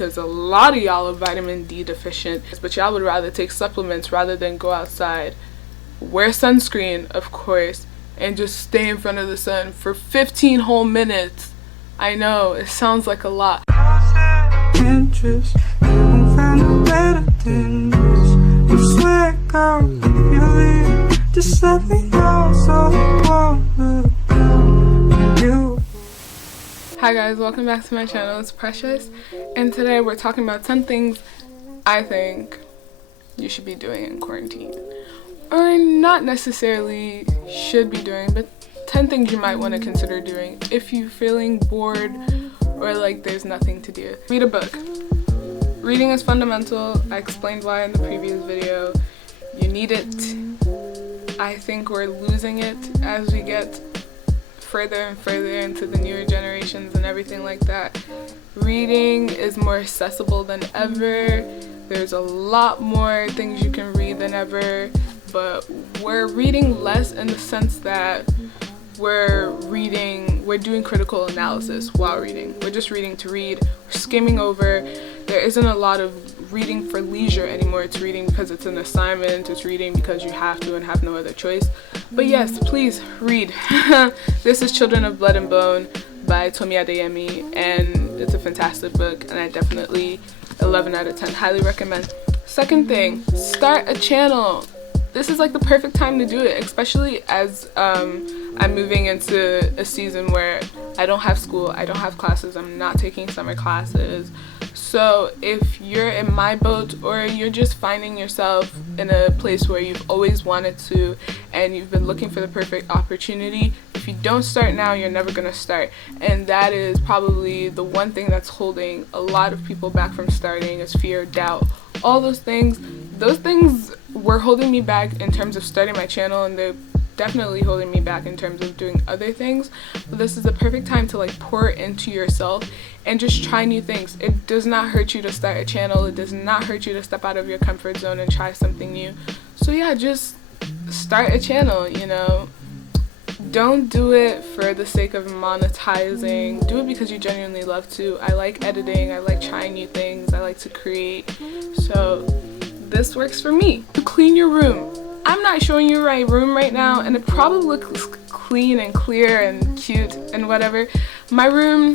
because a lot of y'all are vitamin D deficient, but y'all would rather take supplements rather than go outside, wear sunscreen, of course, and just stay in front of the sun for 15 whole minutes. I know, it sounds like a lot. Interest, you won't find a better than this. You swear, girl, you leave, just let me know so I won't look down you. Hi guys, welcome back to my channel. It's Precious, and today we're talking about 10 things I think you should be doing in quarantine, or not necessarily should be doing, but 10 things you might want to consider doing if you're feeling bored or like there's nothing to do. Read a book. Reading is fundamental. I explained why in the previous video. You need it. I think we're losing it as we get further and further into the newer generations and everything like that. Reading is more accessible than ever. There's a lot more things you can read than ever, but we're reading less in the sense that we're doing critical analysis while reading. We're just reading to read. We're skimming over. There isn't a lot of reading for leisure anymore. It's reading because it's an assignment. It's reading because you have to and have no other choice. But yes, please read. This is Children of Blood and Bone by Tomi Adeyemi, and it's a fantastic book, and I definitely 11 out of 10 highly recommend. Second thing, start a channel. This is like the perfect time to do it, especially as I'm moving into a season where I don't have school, I don't have classes, I'm not taking summer classes. So if you're in my boat, or you're just finding yourself in a place where you've always wanted to and you've been looking for the perfect opportunity, if you don't start now, you're never gonna start. And that is probably the one thing that's holding a lot of people back from starting, is fear, doubt, all those things were holding me back in terms of starting my channel, and they're definitely holding me back in terms of doing other things. But this is the perfect time to like pour into yourself and just try new things. It does not hurt you to start a channel. It does not hurt you to step out of your comfort zone and try something new. So yeah, just start a channel, you know. Don't do it for the sake of monetizing. Do it because you genuinely love to. I like editing, I like trying new things, I like to create. So this works for me. To clean your room. I'm not showing you my room right now, and it probably looks clean and clear and cute and whatever. My room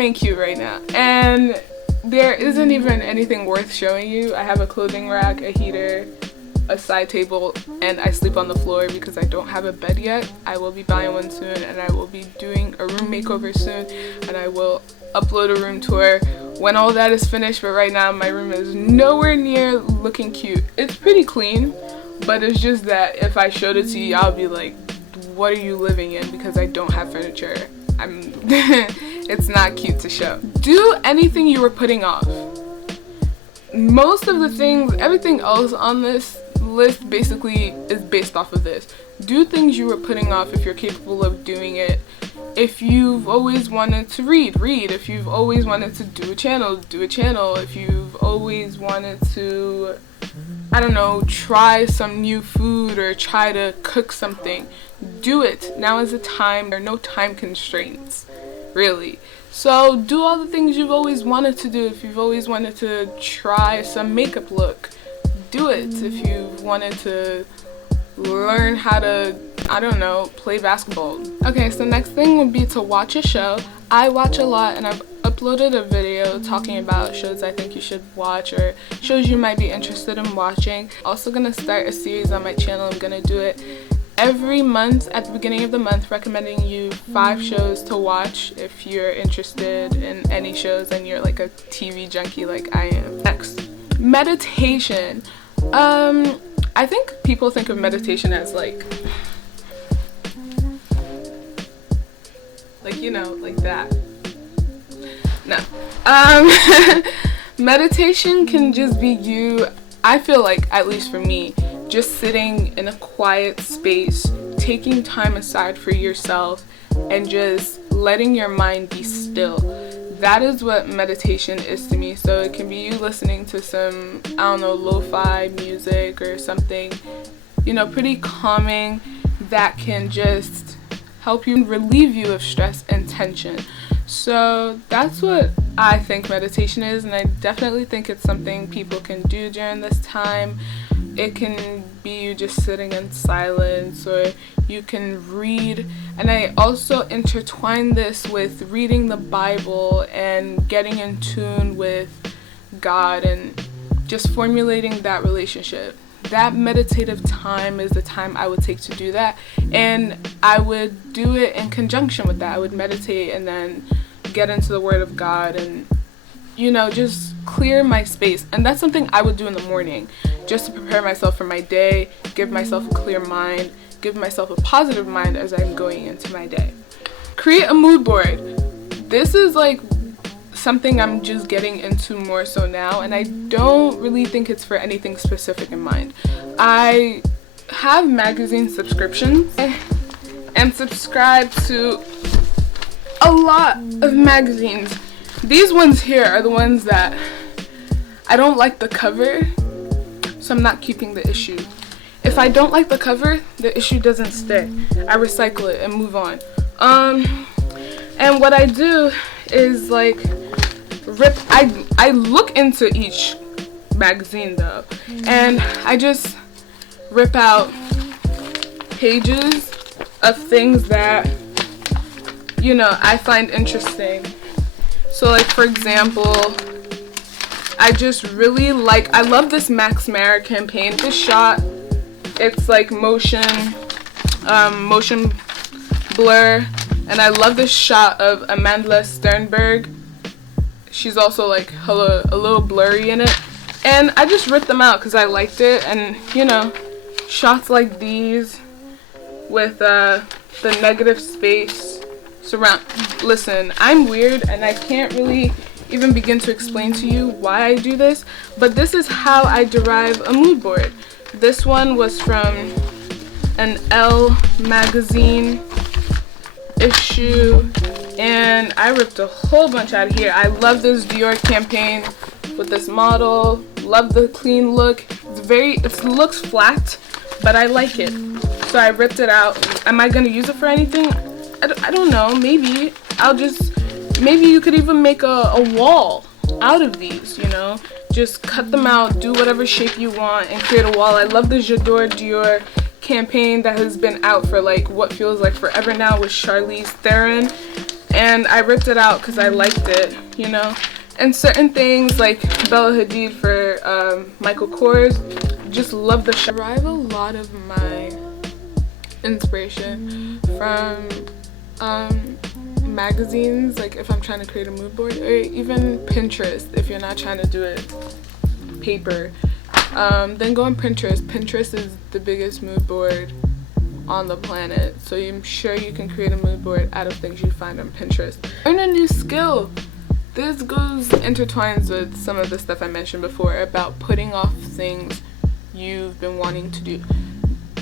ain't cute right now, and there isn't even anything worth showing you. I have a clothing rack, a heater, a side table, and I sleep on the floor because I don't have a bed yet. I will be buying one soon, and I will be doing a room makeover soon, and I will upload a room tour when all that is finished. But right now my room is nowhere near looking cute. It's pretty clean, but it's just that if I showed it to you, I'll be like, what are you living in? Because I don't have furniture. It's not cute to show. Do anything you were putting off. Most of the things, everything else on this list basically is based off of this. Do things you were putting off if you're capable of doing it. If you've always wanted to read. If you've always wanted to do a channel. If you've always wanted to, I don't know, try some new food or try to cook something, do it. Now is the time. There are no time constraints, really. So do all the things you've always wanted to do. If you've always wanted to try some makeup look, do it. If you've wanted to learn how to, I don't know, play basketball. Okay, so next thing would be to watch a show. I watch a lot, and I've uploaded a video talking about shows I think you should watch, or shows you might be interested in watching. Also gonna start a series on my channel. I'm gonna do it every month at the beginning of the month, recommending you 5 shows to watch if you're interested in any shows and you're like a TV junkie like I am. Next, meditation. I think people think of meditation as like you know, like that. No. Meditation can just be you, I feel like, at least for me, just sitting in a quiet space, taking time aside for yourself, and just letting your mind be still. That is what meditation is to me. So it can be you listening to some, I don't know, lo-fi music or something, you know, pretty calming, that can just help you relieve you of stress and tension. So that's what I think meditation is, and I definitely think it's something people can do during this time. It can be you just sitting in silence, or you can read. And I also intertwine this with reading the Bible and getting in tune with God and just formulating that relationship. That meditative time is the time I would take to do that, and I would do it in conjunction with that. I would meditate and then get into the Word of God and, just clear my space. And that's something I would do in the morning, just to prepare myself for my day, give myself a clear mind, give myself a positive mind as I'm going into my day. Create a mood board. This is like something I'm just getting into more so now, and I don't really think it's for anything specific in mind. I have magazine subscriptions and subscribe to a lot of magazines. These ones here are the ones that I don't like the cover, so I'm not keeping the issue. If I don't like the cover, the issue doesn't stay. I recycle it and move on. And what I do is like I look into each magazine though, and I just rip out pages of things that I find interesting. So like, for example, I just really I love this Max Mara campaign. This shot, it's like motion blur, and I love this shot of Amandla Sternberg. She's also like a little blurry in it, and I just ripped them out because I liked it. And shots like these with the negative space surround. Listen, I'm weird and I can't really even begin to explain to you why I do this, but this is how I derive a mood board. This one was from an Elle magazine issue, and I ripped a whole bunch out of here. I love this Dior campaign with this model. Love the clean look. It looks flat, but I like it. So I ripped it out. Am I gonna use it for anything? I don't know. Maybe maybe you could even make a wall out of these, Just cut them out, do whatever shape you want, and create a wall. I love the J'adore Dior campaign that has been out for like what feels like forever now with Charlize Theron, and I ripped it out because I liked it, And certain things like Bella Hadid for Michael Kors, just love the shot. I derive a lot of my inspiration from magazines, like if I'm trying to create a mood board, or even Pinterest if you're not trying to do it paper. Then go on Pinterest. Pinterest is the biggest mood board on the planet, so I'm sure you can create a mood board out of things you find on Pinterest. Learn a new skill. This intertwines with some of the stuff I mentioned before about putting off things you've been wanting to do.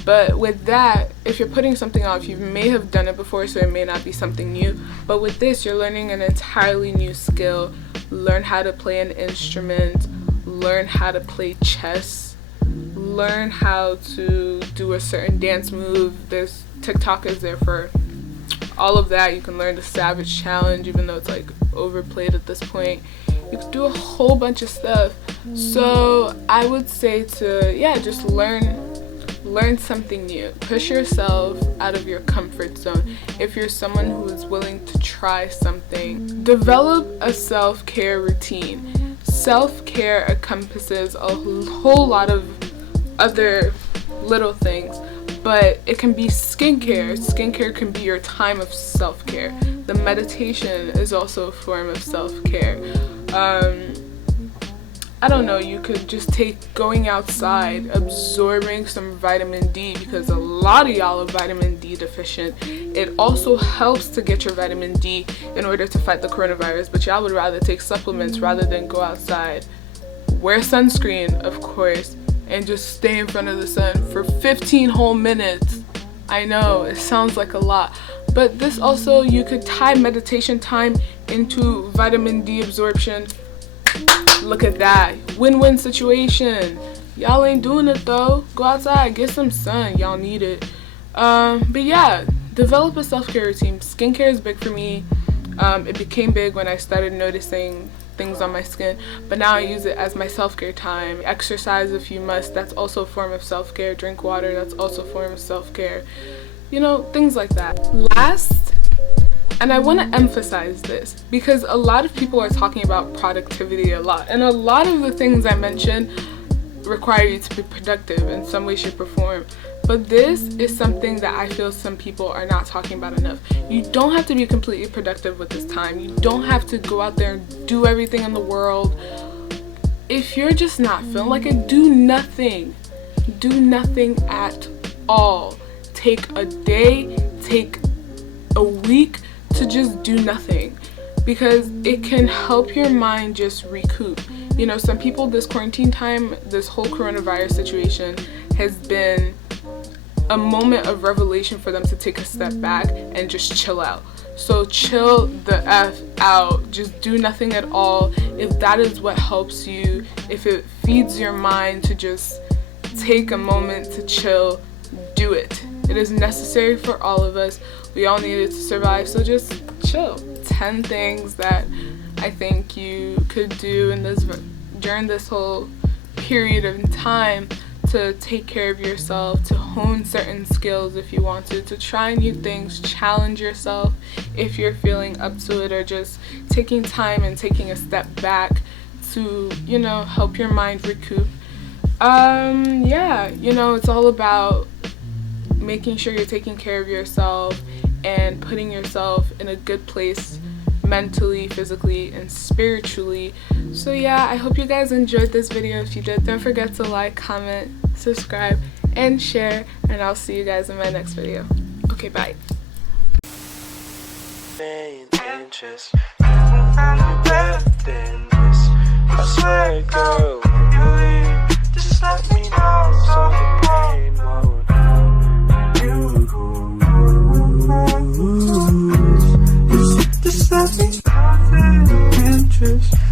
But with that, if you're putting something off, you may have done it before, so it may not be something new. But with this, you're learning an entirely new skill. Learn how to play an instrument, learn how to play chess, learn how to do a certain dance move. There's TikTok is there for all of that. You can learn the Savage Challenge, even though it's like overplayed at this point. You can do a whole bunch of stuff. So I would say to just learn something new. Push yourself out of your comfort zone. If you're someone who is willing to try something, develop a self-care routine. Self-care encompasses a whole lot of other little things, but it can be skincare. Skincare can be your time of self-care. The meditation is also a form of self-care. I don't know, you could just take going outside, absorbing some vitamin D, because a lot of y'all are vitamin D deficient. It also helps to get your vitamin D in order to fight the coronavirus, but y'all would rather take supplements rather than go outside. Wear sunscreen, of course, and just stay in front of the sun for 15 whole minutes. I know, it sounds like a lot, but this also, you could tie meditation time into vitamin D absorption. Look at that. Win-win situation. Y'all ain't doing it though. Go outside, get some sun. Y'all need it. But yeah, develop a self-care routine. Skincare is big for me. It became big when I started noticing things on my skin, but now I use it as my self-care time. Exercise if you must, that's also a form of self-care. Drink water, that's also a form of self-care. You know, things like that. Last, and I want to emphasize this because a lot of people are talking about productivity a lot, and a lot of the things I mentioned require you to be productive in some way, shape, or form. But this is something that I feel some people are not talking about enough. You don't have to be completely productive with this time. You don't have to go out there and do everything in the world. If you're just not feeling like it, do nothing. Do nothing at all. Take a day, take a week to just do nothing, because it can help your mind just recoup. You know, some people, this quarantine time, this whole coronavirus situation has been a moment of revelation for them to take a step back and just chill out. So chill the F out. Just do nothing at all. If that is what helps you, if it feeds your mind to just take a moment to chill, do it. It is necessary for all of us. We all need it to survive, so just chill. 10 things that I think you could do in this during this whole period of time to take care of yourself, to hone certain skills if you want to try new things, challenge yourself if you're feeling up to it, or just taking time and taking a step back to, you know, help your mind recoup. Yeah, you know, it's all about making sure you're taking care of yourself and putting yourself in a good place mentally, physically, and spiritually. So yeah, I hope you guys enjoyed this video. If you did, don't forget to like, comment, subscribe, and share, and I'll see you guys in my next video. Okay, bye.